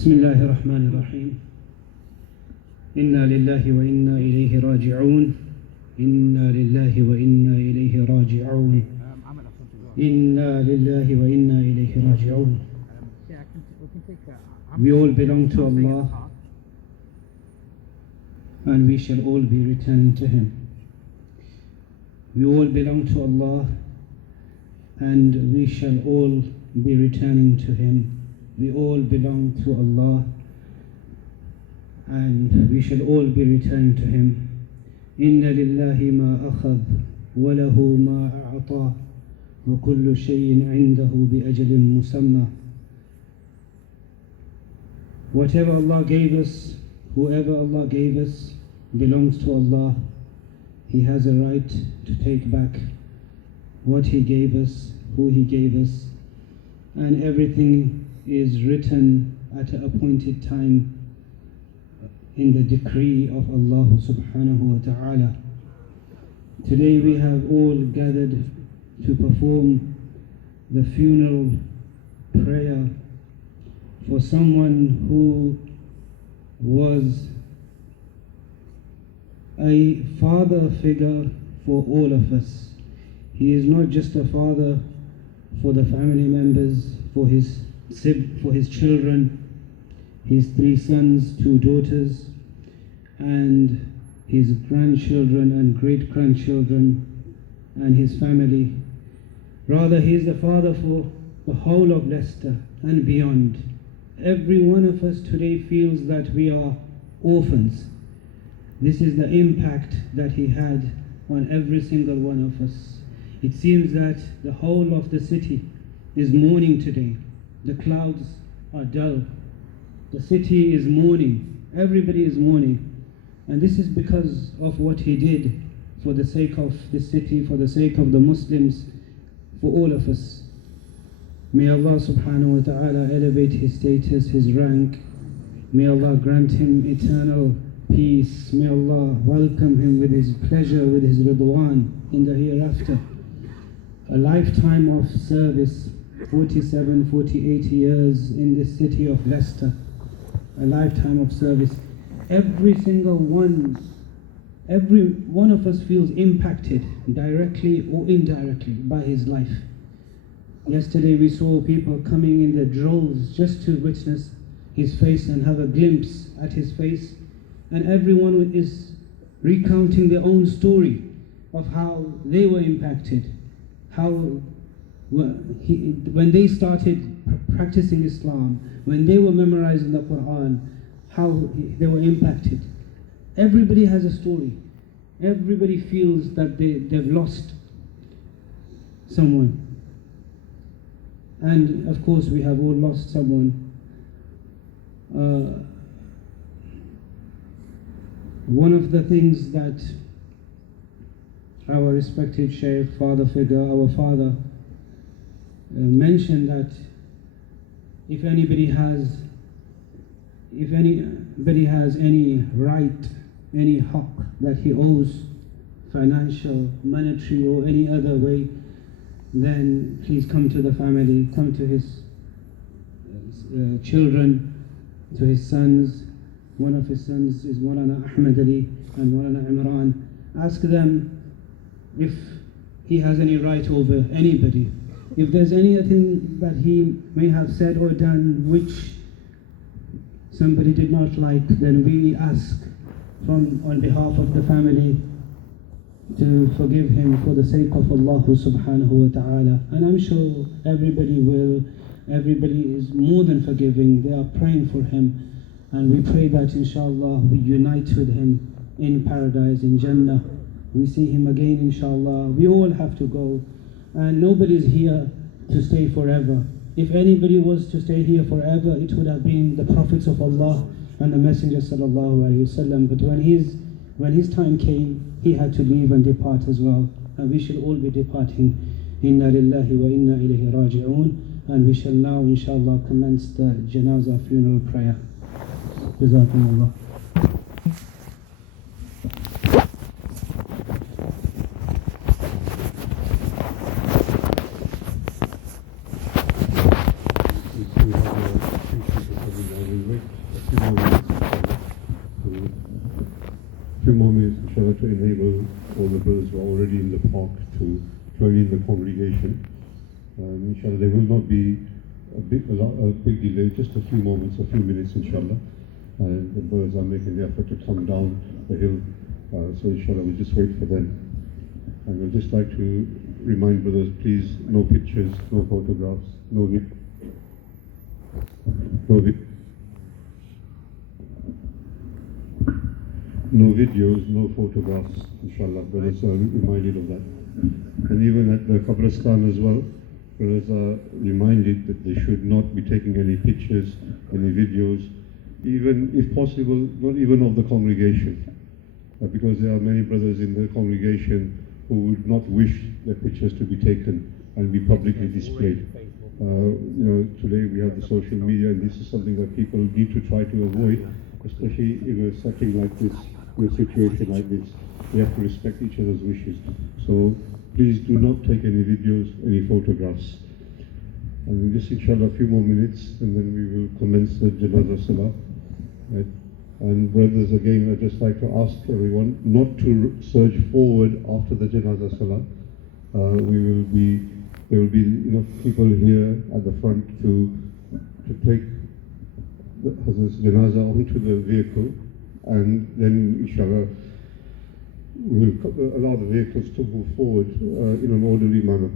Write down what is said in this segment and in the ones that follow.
بسم الله الرحمن الرحيم إنا لله وإنا إليه راجعون إنا لله وإنا إليه راجعون إنا لله وإنا إليه راجعون. We all belong to Allah and we shall all be returned to Him. We all belong to Allah and we shall all be returning to Him. We all belong to Allah and we shall all be returning to Him. إن لله ما أخذ وله ما أعطى وكل شيء عنده بأجل مسمى. Whatever Allah gave us, whoever Allah gave us belongs to Allah. He has a right to take back what He gave us, who He gave us, and everything is written at an appointed time in the decree of Allah subhanahu wa ta'ala. Today we have all gathered to perform the funeral prayer for someone who was a father figure for all of us. He is not just a father for the family members, for his children, his 3 sons, 2 daughters, and his grandchildren and great-grandchildren and his family. Rather, he is the father for the whole of Leicester and beyond. Every one of us today feels that we are orphans. This is the impact that he had on every single one of us. It seems that the whole of the city is mourning today. The clouds are dull. The city is mourning. Everybody is mourning. And this is because of what he did for the sake of the city, for the sake of the Muslims, for all of us. May Allah subhanahu wa ta'ala elevate his status, his rank. May Allah grant him eternal peace. May Allah welcome him with his pleasure, with his ridwan in the hereafter. A lifetime of service, 47, 48 years in this city of Leicester. A lifetime of service. Every one of us feels impacted directly or indirectly by his life. Yesterday we saw people coming in their droves just to witness his face and have a glimpse at his face, and everyone is recounting their own story of how they were impacted, how when they started practicing Islam, when they were memorizing the Quran, how they were impacted. Everybody has a story. Everybody feels that they've lost someone. And of course we have all lost someone. One of the things that our respected Shaykh, father figure, our father, mentioned that if anybody has any right, any haqq that he owes, financial, monetary or any other way, then please come to the family, come to his children, to his sons. One of his sons is Mawlāna Ahmad Ali and Mawlāna Imran. Ask them if he has any right over anybody. If there's anything that he may have said or done which somebody did not like, then we ask on behalf of the family to forgive him for the sake of Allah subhanahu wa ta'ala. And I'm sure everybody will. Everybody is more than forgiving. They are praying for him. And we pray that inshallah we unite with him in paradise, in Jannah. We see him again inshallah. We all have to go. And nobody's here to stay forever. If anybody was to stay here forever, it would have been the prophets of Allah and the Messenger sallallahu alaihi wasallam. But when his time came, he had to leave and depart as well. And we shall all be departing. Inna lillahi wa inna ilayhi raji'un. And we shall now inshallah commence the Janaza funeral prayer. Jazakumullah. We have a few people coming down anyway. to enable all the brothers who are already in the park to join in the congregation. Inshallah, there will not be a big delay, just a few moments, a few minutes, inshallah. And the brothers are making the effort to come down the hill, so inshallah we'll just wait for them. And we'd just like to remind brothers, please, no pictures, no photographs, no videos, no photographs, inshallah. Brothers are reminded of that. And even at the Qabristan as well, brothers are reminded that they should not be taking any pictures, any videos, even if possible, not even of the congregation, because there are many brothers in the congregation who would not wish their pictures to be taken and be publicly displayed. Today we have the social media, and this is something that people need to try to avoid, especially in a setting like this, in a situation like this. We have to respect each other's wishes. So please do not take any videos, any photographs. And we'll just, inshallah, a few more minutes, and then we will commence the Janaza Salah. Right? And brothers, again, I'd just like to ask everyone not to surge forward after the Janaza Salah. There will be enough people here at the front to take the Hazrat's Janaza onto the vehicle, and then, inshallah, we'll allow the vehicles to move forward in an orderly manner.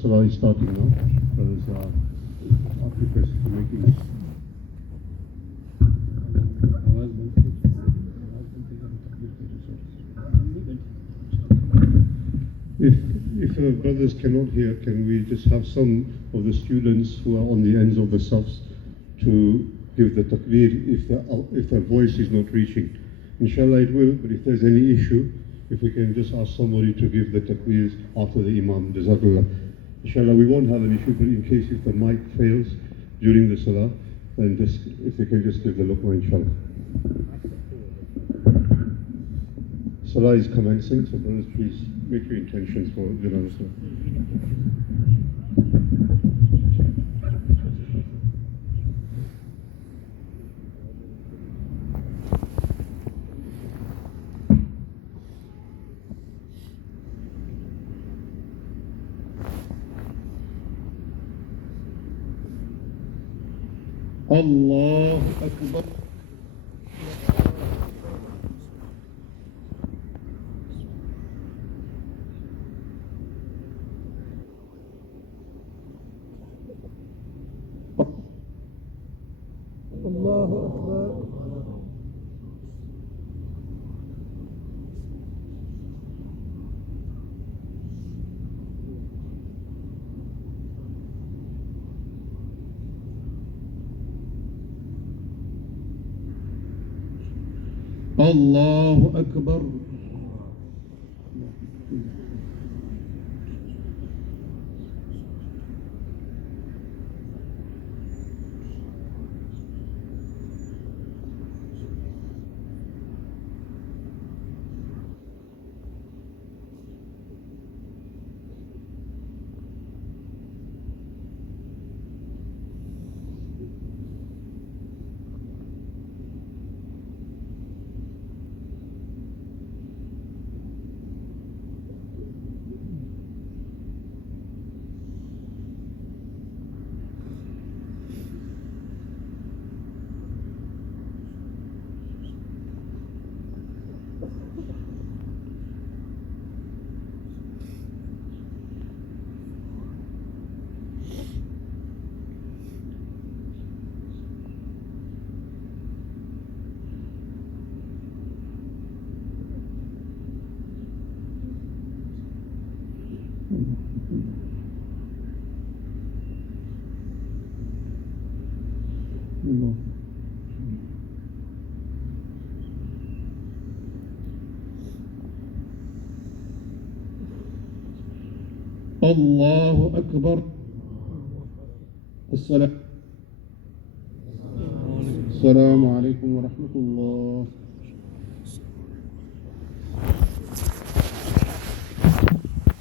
Salah is starting now. Brothers are prepared for making If brothers cannot hear, can we just have some of the students who are on the ends of the safs to give the takbir if their voice is not reaching? Inshallah it will, but if there's any issue, if we can just ask somebody to give the takbirs after the Imam, Jazakallah. Inshallah we won't have an issue, but in case if the mic fails during the Salah, then just if they can just give the luqma, inshallah. Salah is commencing, so brothers, please make your intentions for Janaza Salah. Allah Akbar. Allahu Akbar. الله أكبر. الله. الله أكبر. السلام عليكم ورحمة الله.